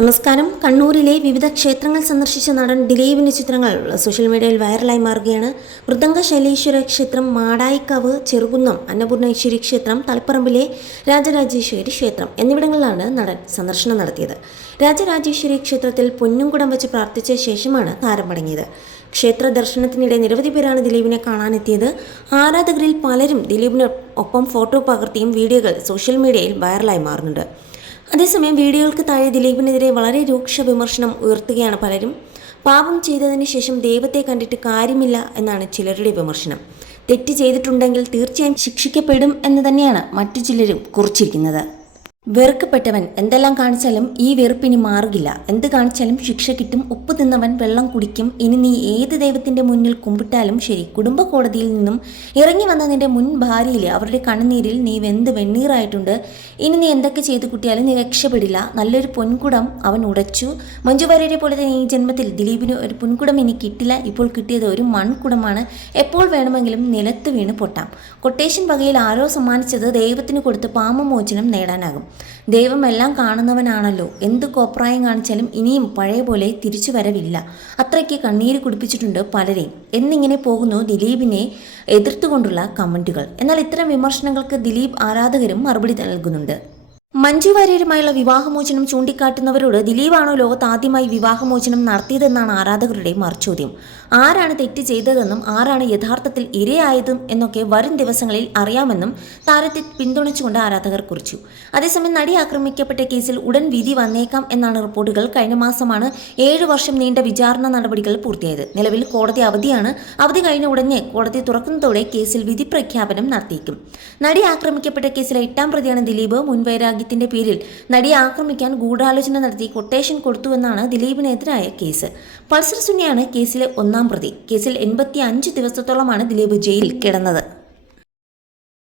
നമസ്കാരം. കണ്ണൂരിലെ വിവിധ ക്ഷേത്രങ്ങൾ സന്ദർശിച്ച നടൻ ദിലീപിന്റെ ചിത്രങ്ങൾ സോഷ്യൽ മീഡിയയിൽ വൈറലായി മാറുകയാണ്. മൃദംഗ ശൈലേശ്വര ക്ഷേത്രം മാടായിക്കാവ് ചെറുകുന്നം അന്നപൂർണേശ്വരി ക്ഷേത്രം തളിപ്പറമ്പിലെ രാജരാജേശ്വരി ക്ഷേത്രം എന്നിവിടങ്ങളിലാണ് നടൻ സന്ദർശനം നടത്തിയത്. രാജരാജേശ്വരി ക്ഷേത്രത്തിൽ പൊന്നുംകുടം വെച്ച് പ്രാർത്ഥിച്ച ശേഷമാണ് താരം മടങ്ങിയത്. ക്ഷേത്ര ദർശനത്തിനിടെ നിരവധി പേരാണ് ദിലീപിനെ കാണാനെത്തിയത്. ആരാധകരിൽ പലരും ദിലീപിന് ഒപ്പം ഫോട്ടോ പകർത്തിയും വീഡിയോകൾ സോഷ്യൽ മീഡിയയിൽ വൈറലായി മാറുന്നുണ്ട്. അതേസമയം വീഡിയോകൾക്ക് താഴെ ദിലീപിനെതിരെ വളരെ രൂക്ഷ വിമർശനം ഉയർത്തുകയാണ് പലരും. പാപം ചെയ്തതിന് ശേഷം ദൈവത്തെ കണ്ടിട്ട് കാര്യമില്ല എന്നാണ് ചിലരുടെ വിമർശനം. തെറ്റ് ചെയ്തിട്ടുണ്ടെങ്കിൽ തീർച്ചയായും ശിക്ഷിക്കപ്പെടും എന്ന് തന്നെയാണ് മറ്റു ചിലരും കുറിച്ചിരിക്കുന്നത്. വെറുക്കപ്പെട്ടവൻ എന്തെല്ലാം കാണിച്ചാലും ഈ വെറുപ്പിനി മാറുകില്ല. എന്ത് കാണിച്ചാലും ശിക്ഷ കിട്ടും. ഉപ്പ് തിന്നവൻ വെള്ളം കുടിക്കും. ഇനി നീ ഏത് ദൈവത്തിന്റെ മുന്നിൽ കുമ്പിട്ടാലും ശരി. കുടുംബ കോടതിയിൽ നിന്നും ഇറങ്ങി വന്ന നിന്റെ മുൻ ഭാര്യയിലെ അവരുടെ കണ്ണുനീരിൽ നീ വെന്ത് വെണ്ണീറായിട്ടുണ്ട്. ഇനി നീ എന്തൊക്കെ ചെയ്തു കുട്ടിയാലും നീ രക്ഷപ്പെടില്ല. നല്ലൊരു പൊൻകുടം അവൻ ഉടച്ചു. മഞ്ജു പോലെ തന്നെ ഈ ജന്മത്തിൽ ദിലീപിന് ഒരു പൊൻകുടം ഇനി കിട്ടില്ല. ഇപ്പോൾ കിട്ടിയത് ഒരു മൺകുടമാണ്. എപ്പോൾ വേണമെങ്കിലും നിലത്ത് വീണ് പൊട്ടാം. കൊട്ടേഷൻ വകയിൽ ആരോ സമ്മാനിച്ചത് ദൈവത്തിന് കൊടുത്ത് പാമമോചനം നേടാനാകും. ദൈവം എല്ലാം കാണുന്നവനാണല്ലോ. എന്ത് കോപ്രായം കാണിച്ചാലും ഇനിയും പഴയ പോലെ തിരിച്ചു വരവില്ല. അത്രയ്ക്ക് കണ്ണീര് കുടിപ്പിച്ചിട്ടുണ്ട് പലരെയും എന്നിങ്ങനെ പോകുന്നു ദിലീപിനെ എതിർത്തുകൊണ്ടുള്ള കമന്റുകൾ എന്നാൽ ഇത്തരം വിമർശനങ്ങൾക്ക് ദിലീപ് ആരാധകരും മറുപടി നൽകുന്നുണ്ട്. മഞ്ജു വാര്യരുമായുള്ള വിവാഹമോചനം ചൂണ്ടിക്കാട്ടുന്നവരോട് ദിലീപാണോ ലോകത്ത് ആദ്യമായി വിവാഹമോചനം നടത്തിയതെന്നാണ് ആരാധകരുടെ മറുചോദ്യം ആരാണ് തെറ്റ് ചെയ്തതെന്നും ആരാണ് യഥാർത്ഥത്തിൽ ഇരയായതും എന്നൊക്കെ വരും ദിവസങ്ങളിൽ അറിയാമെന്നും താരത്തെ പിന്തുണച്ചുകൊണ്ട് ആരാധകർ കുറിച്ചു. അതേസമയം നടി ആക്രമിക്കപ്പെട്ട കേസിൽ ഉടൻ വിധി വന്നേക്കാം എന്നാണ് റിപ്പോർട്ടുകൾ. കഴിഞ്ഞ മാസമാണ് ഏഴു വർഷം നീണ്ട വിചാരണ നടപടികൾ പൂർത്തിയായത്. നിലവിൽ കോടതി അവധിയാണ്. അവധി കഴിഞ്ഞ ഉടനെ കോടതി തുറക്കുന്നതോടെ കേസിൽ വിധി പ്രഖ്യാപനം നടത്തിയേക്കും. നടി ആക്രമിക്കപ്പെട്ട കേസിലെ എട്ടാം പ്രതിയാണ് ദിലീപ്. മുൻവൈരാഗ്യത്തിന്റെ പേരിൽ നടിയെ ആക്രമിക്കാൻ ഗൂഢാലോചന നടത്തി കൊട്ടേഷൻ കൊടുത്തുവെന്നാണ് ദിലീപിനെതിരായ കേസ്. പൾസർ സുനിയാണ് കേസിലെ ഒന്നാം പ്രതി. കേസിൽ എൺപത്തി അഞ്ച് ദിവസത്തോളമാണ് ദിലീപ് ജയിലിൽ കിടന്നത്.